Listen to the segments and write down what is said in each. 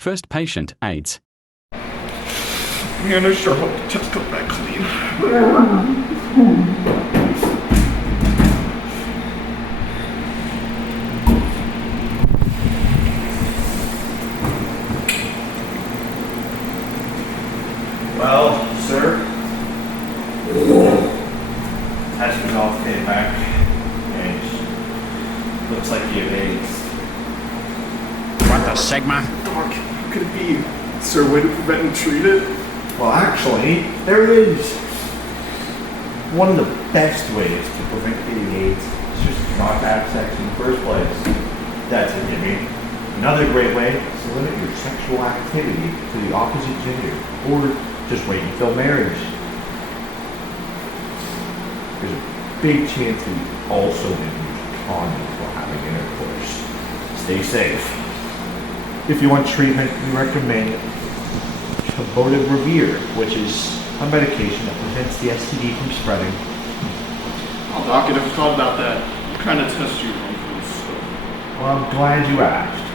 First patient, AIDS. Man, I sure hope the test comes back clean. Well, sir, test results came back, and looks like you have AIDS. What the Sigma? Doc, how could it be? Is there a way to prevent and treat it? Well, actually, there is. One of the best ways to prevent getting AIDS is just not have sex in the first place. That's a gimme. Another great way is to limit your sexual activity to the opposite gender, or just wait until marriage. There's a big chance that you also didn't use condoms while having intercourse. Stay safe. If you want treatment, we recommend Revere, which is a medication that prevents the STD from spreading. Oh, Doc, I never thought about that. What kind of test do you run for this stuff? Well, I'm glad you asked.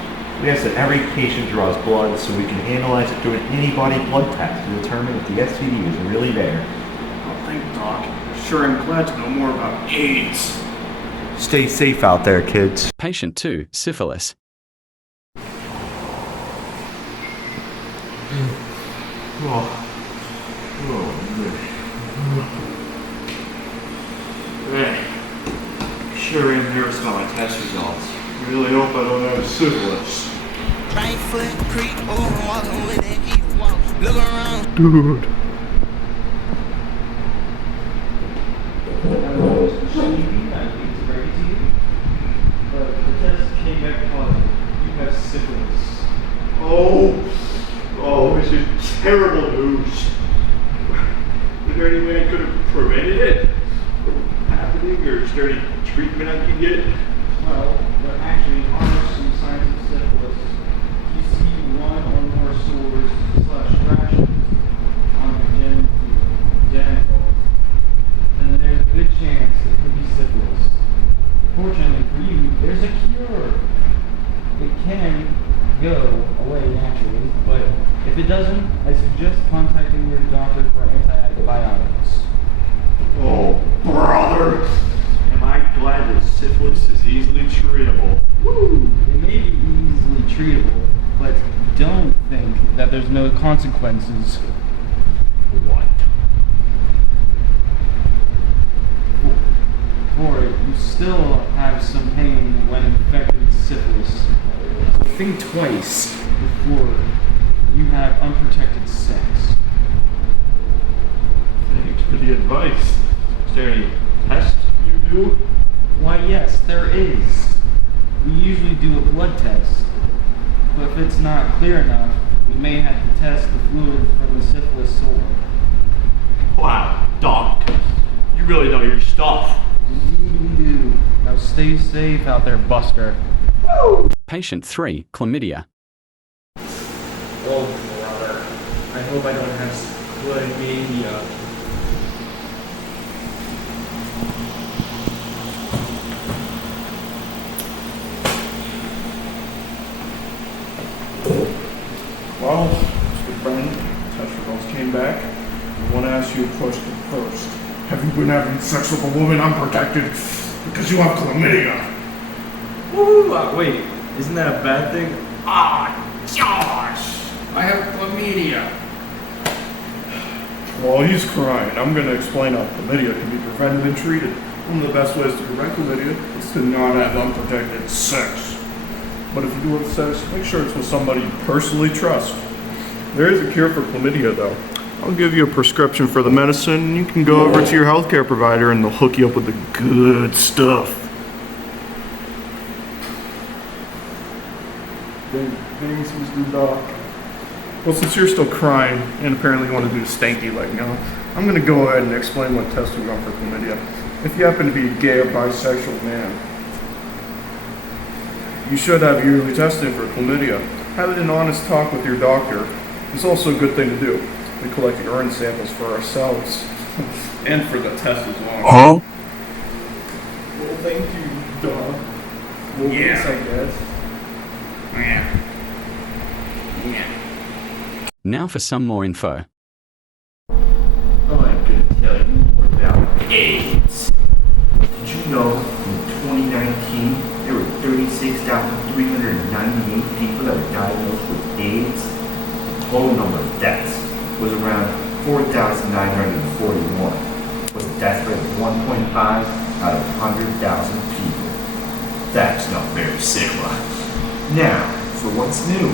We ask that every patient draws blood so we can analyze it through an antibody blood test to determine if the STD is really there. Oh, thank Doc. Sure, I'm glad to know more about AIDS. Stay safe out there, kids. Patient 2, syphilis. Hey, sure am nervous about my test results. I really hope I don't have syphilis. Right foot creep over, walking with that heat walk. Look around. Dude. But the test came back positive. You have syphilis. Oh, this is terrible news. Is there any way I could have prevented it from happening, or is there any treatment I can get? Well, there actually are some signs of syphilis. You see one or more sores / rashes on the genitals, then there's a good chance it could be syphilis. Fortunately for you, there's a cure. It can go away naturally, but if it doesn't, I suggest contacting your doctor for antibiotics. Oh, brother! Am I glad that syphilis is easily treatable? Woo! It may be easily treatable, but don't think that there's no consequences. What? For it, you still have some pain when infected with syphilis. So think twice before you have unprotected sex. Thanks for the advice. Is there any tests you do? Why, yes, there is. We usually do a blood test, but if it's not clear enough, we may have to test the fluid from the syphilis sore. Wow, Doc, you really know your stuff. Indeed we do. Now stay safe out there, Buster. Patient 3, chlamydia. Oh, brother. I hope I don't have chlamydia. Well, Mr. Friend, test results came back. I want to ask you a question first. Have you been having sex with a woman unprotected because you have chlamydia? Woo! Wait, isn't that a bad thing? Josh! I have chlamydia. While he's crying, I'm going to explain how chlamydia can be prevented and treated. One of the best ways to prevent chlamydia is to not have unprotected sex. But if you do have sex, make sure it's with somebody you personally trust. There is a cure for chlamydia, though. I'll give you a prescription for the medicine, and you can go over to your healthcare provider and they'll hook you up with the good stuff. Thanks, Mr. Doc. Well, since you're still crying, and apparently you want to do the stanky leg now, I'm going to go ahead and explain what tests we run for chlamydia. If you happen to be a gay or bisexual man, you should have yearly testing for chlamydia. Having an honest talk with your doctor is also a good thing to do. We collect urine samples for ourselves and for the test as well. Huh? Well, thank you, Doc. Well, Yeah. yes, I guess. Yeah. Now for some more info. Oh, I'm gonna tell you more about AIDS. Did you know in 2019 there were 36,398 people that were diagnosed with AIDS? The total number of deaths was around 4,941, with a death rate of 1.5 out of 100,000 people. That's not very sigma. Now, for what's new?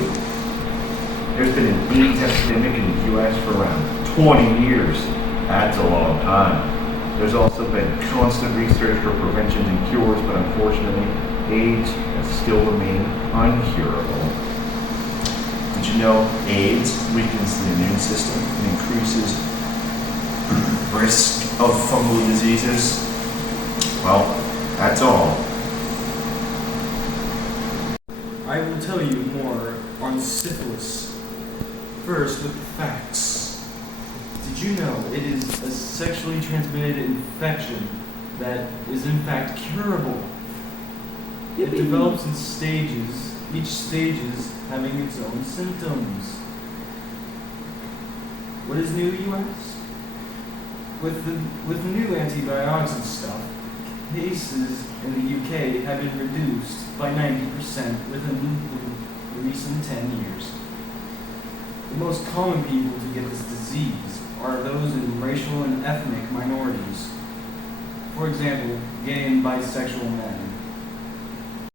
There's been an AIDS epidemic in the US for around 20 years. That's a long time. There's also been constant research for prevention and cures, but unfortunately, AIDS has still remained uncurable. Did you know AIDS weakens the immune system and increases risk of fungal diseases? Well, that's all. I will tell you more on syphilis. First, with the facts. Did you know it is a sexually transmitted infection that is in fact curable? It develops in stages, each stage is having its own symptoms. What is new, you ask? With new antibiotics and stuff, cases in the UK have been reduced by 90% within the recent 10 years. The most common people to get this disease are those in racial and ethnic minorities. For example, gay and bisexual men.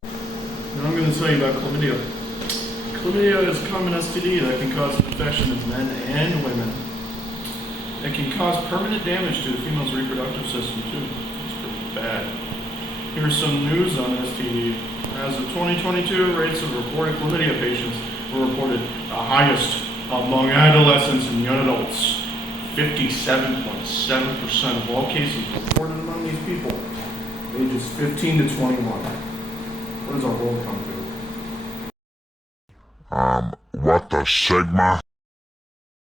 Now I'm going to tell you about chlamydia. Chlamydia is a common STD that can cause infection in men and women. It can cause permanent damage to the female's reproductive system too. It's pretty bad. Here's some news on STD. As of 2022, rates of reported chlamydia patients were reported the highest among adolescents and young adults. 57.7% of all cases reported among these people, ages 15 to 21. What does our world come to? What the Sigma?